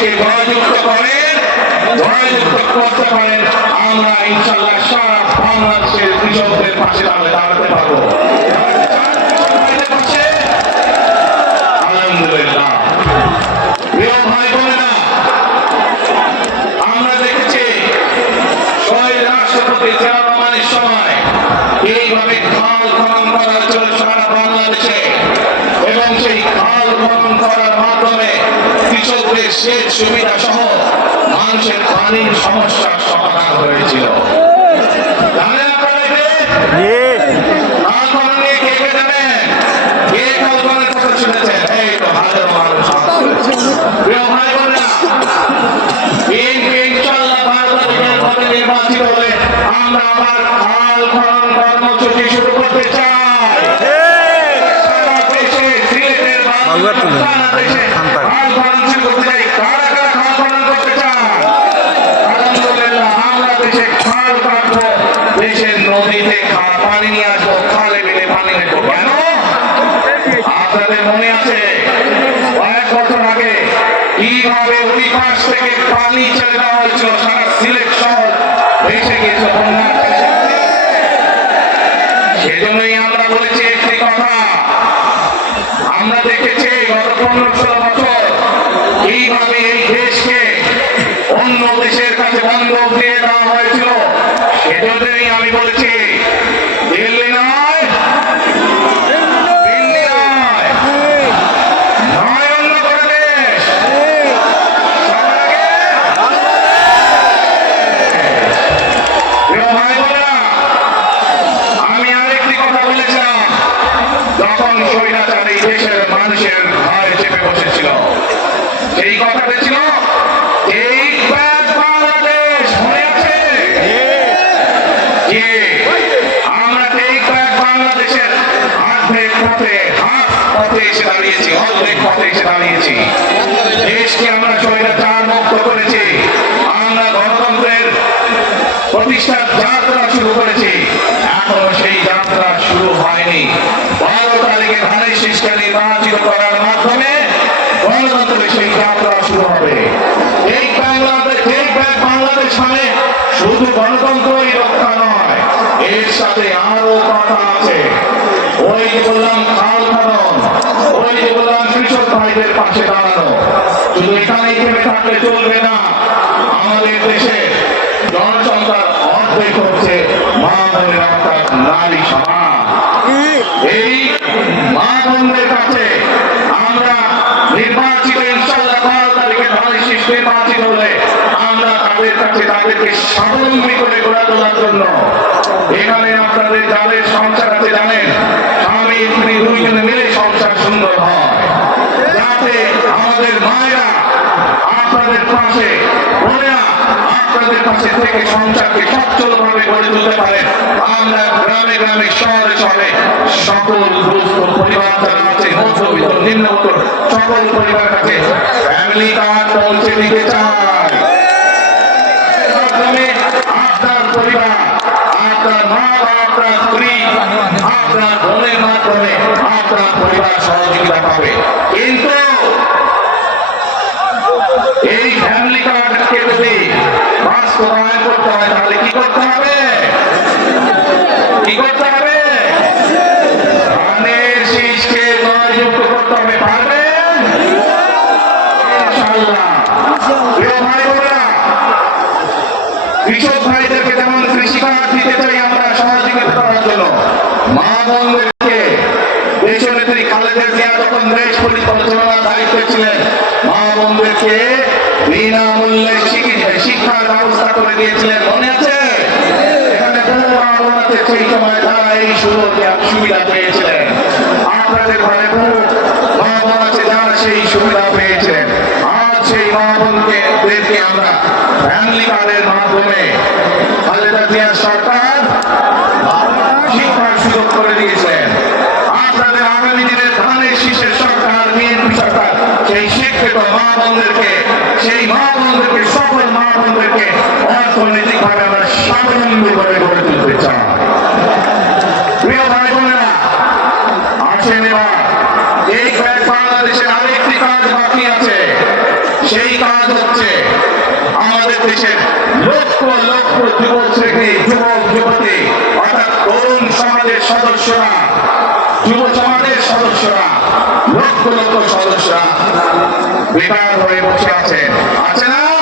দেশকে জয়যুক্ত করেন, জয়যুক্ত করতে পারেন, আমরা ইনশাল্লাহ সারা বাংলাদেশের কৃষকদের পাশে দাঁড়াতে পারবো। আলহামদুলিল্লাহ। প্রিয় ভাই বোনেরা, আমরা দেখেছি শহীদ রাষ্ট্রপতি জিয়াউর রহমানের সময় এইভাবে খাল খনন করা হয়েছিল সারা বাংলাদেশে, এবং সেই খাল খনন করার মাধ্যমে কৃষকদের সেচ সুবিধা সহ মানুষের পানির সমস্যার সমাধান হয়েছিল। জানেন আপনারা খাল খনন নিয়ে কে কে জানেন? কে খাল খননের কথা শুনেছেন? এই তো হাজারো মানুষ। প্রিয় ভাই বোনেরা, ইনশাআল্লাহ ভারতের নির্বাচিত হলে আমরা আবার খাল খনন কর্মসূচি শুরু করতে চাই। দেশের নদীতে পানি নিয়ে আসবো, খালে মিলে পানি নেবো। কেন? আপনাদের মনে আছে কয়েক বছর আগে কিভাবে ওই পাশ থেকে পানি ছেড়ে দেওয়া হয়েছিল, সারা সিলেট শহর ভেসে গিয়েছিল বন্যা। সেজন্যই আমরা বলেছি একটি কথা, আমরা দেখেছি গত 15-16 বছর কিভাবে এই দেশকে অন্য দেশের কাছে বন্ধক দিয়ে দেওয়া হয়েছিল। সেজন্যই আমি বলেছি দিল্লি নয়, দিল্লি নয়, নয় অন্য কোনো দেশ, আমি আরেকটি কথা বলেছিলাম, যখন স্বৈরাচার এই দেশের মানুষের ঘাড়ে চেপে বসেছিল, সেই কথাটা ছিল এই বাংলাদেশ। মনে আছে? আমরা এই বাংলাদেশের অর্ধেক পথে এসে দাঁড়িয়েছি, অর্ধেক পথে এসে দাঁড়িয়েছি। দেশকে আমরা স্বৈরাচার মুক্ত করেছি, আমরা গণতন্ত্রের প্রতিষ্ঠার যাত্রা শুরু করেছি। এখনো সেই যাত্রা শুরু হয়নি। 12 তারিখে ধানের শীষকে নির্বাচিত করার মাধ্যমে গণতন্ত্রের সেই যাত্রা শুরু হবে। এই বাংলাদেশ মানে শুধু গণতন্ত্রই রক্ষা নয়, এর সাথে আরো কথা আছে। ওই যে বললাম খাল খনন, ওই যে বললাম কৃষক ভাইদের পাশে দাঁড়ানো, শুধু এখানেই থেমে থাকলে চলবে না। আমাদের দেশে জনসংখ্যার অর্ধেক হচ্ছে মা বোনের, অর্থাৎ নারী সমাজ। এই মা বোনদের কাছে আমরা নির্বাচিত, ইনশাআল্লাহ 12 তারিখে ধানের শীষ নির্বাচিত হলে আমরা তাদের কাছে তাদেরকে স্বাবলম্বী করে গড়ে তোলার জন্য, এখানে আপনাদের যাদের সংসার আছে জানেন, স্বামী স্ত্রী দুইজনে মিলে সংসার সুন্দর হয়, যাতে আমাদের মায়েরা আপনাদের পাশে, বোনেরা আপনাদের পাশে থেকে সংসারকে সচ্ছলভাবে গড়ে তুলতে পারেন। আমরা গ্রামে গ্রামে শহরে শহরে সকল দুস্থ পরিবার যারা আছে, মধ্যবিত্ত নিম্নবিত্ত সকল পরিবার কাছে ফ্যামিলি কার্ড পৌঁছে দিতে চাই। আপনার পরিবার, আপনার মা, আপনার স্ত্রী, আপনার বোনের মাধ্যমে আপনার পরিবার সহযোগিতা পাবে। কিন্তু এই ফ্যামিলি কার্ডকে যদি বাস্তবায়ন করতে হয় তাহলে কি করতে হবে? কি করতে হবে? ধানের শীষকে জয়যুক্ত করতে হবে। পারবেন? ইনশাআল্লাহ। প্রিয় ভাই বোনেরা, কৃষক ভাইদেরকে যেমন কৃষি কার্ড দিতে চাই আমরা সহযোগিতা করার জন্য, মা বোনদেরকে দেশনেত্রী খালেদা জিয়া যখন দেশ পরিচালনার দায়িত্বে ছিলেন, মা বোনদেরকে বিনামূল্যে শিক্ষার ব্যবস্থা করে দিয়েছিলেন। মনে আছে? এখানে বহু মা বোন আছে সেই সময় তারা এই সুবিধা পেয়েছিলেন। আপনাদের ঘরে বহু মা বোন আছে যারা সেই সুবিধা পেয়েছিলেন। আজ সেই মা বোনদেরকে আমরা ফ্যামিলি কার্ডের মাধ্যমে খালেদা জিয়া সরকার শিক্ষার সুযোগ করে দিয়েছেন। আপনাদের আগামী দিনের ধানের শীষের সরকার, বিএনপি সরকার সেই শিক্ষিত মা বোনদেরকে, সেই মা বোনদেরকে, সকল মা বোনদেরকে অর্থনৈতিক ভাবে আমরা স্বাবলম্বী করে গড়ে তুলতে চাই। প্রিয় ভাই বোনেরা, আসেন এবার এই বাংলাদেশের আরেকটি কাজ বাকি আছে, সেই কাজ হচ্ছে আমাদের দেশের লক্ষ লক্ষ যুবক শ্রেণী যুবক যুবতী অর্থাৎ তরুণ সমাজের সদস্যরা যুব সমাজের সদস্যরা লক্ষ লক্ষ সদস্যরা বেকার হয়ে বসে আছেন আছে না